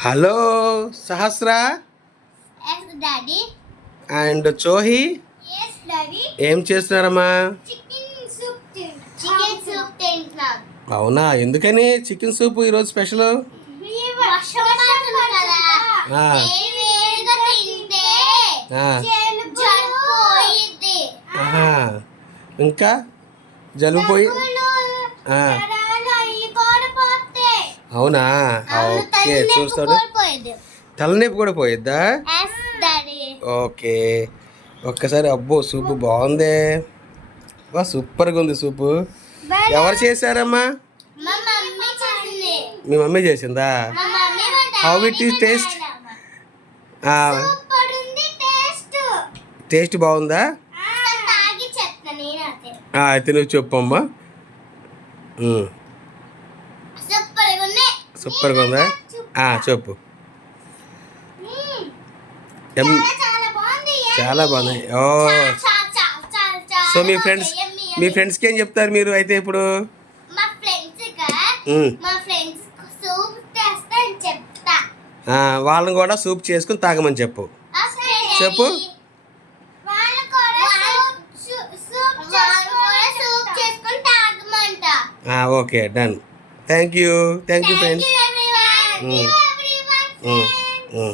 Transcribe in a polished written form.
Hello Sahasra Yes, Daddy. And చోహి Yes, Daddy. ఏం చేస్తున్నారమ్మా? Chicken soup తింటున్నాం. అవునా, ఎందుకని చికెన్ సూప్ ఈరోజు స్పెషల్? వర్షం పడుతుంది కదా. ఆ. వేడివేడిగా తింటే ఆ, జలుబు పోయిద్ది. ఆహా. ఇంకా జలుబు పోయి ఆ, జ్వరాలు అయ్యి కూడా పోతాయి. అవునా, అవును, ఓకే తలనొప్పి చూస్తాడు. కూడా పోయిద్ది. తలనొప్పి కూడా పోయిద్దా? Yes, Daddy. ఓకే, ఒక్కసారి అబ్బో సూపు బాగుంది. వా సూపర్గా ఉంది సూపు. ఎవరు చేశారమ్మా? మా మమ్మీ చేసింది. మీ మమ్మీ చేసిందా? మా మమ్మీ మా How డాడీ it is మా taste? నాయనమ్మ. సూపర్ ఉంది టేస్ట్. టేస్ట్ బాగుందా? అసలు తాగి చెప్తా నేనైతే. అయితే నువ్వు చెప్పమ్మా. సూపర్ ఉంది. సూపర్గా ఉందా? చెప్పు. ఎమ్- చాలా బాగుంది. చాలా బాగుంది. ఓ, సో మీ ఫ్రెండ్స్కి ఏం చెప్తారు మీరు అయితే ఇప్పుడు? మా ఫ్రెండ్స్ ఉమ్, మా ఫ్రెండ్స్ సూప్ చేస్తా అని చెప్తా. వాళ్ళని కూడా సూప్ చేసుకుని తాగమని చెప్పు. చెప్పు. వాళ్ళు కూడా సూప్ చేసుకొని తాగమంట. Okay, done. Thank you Thank you friends. everyone. Mm. Thank you everyone. Mm.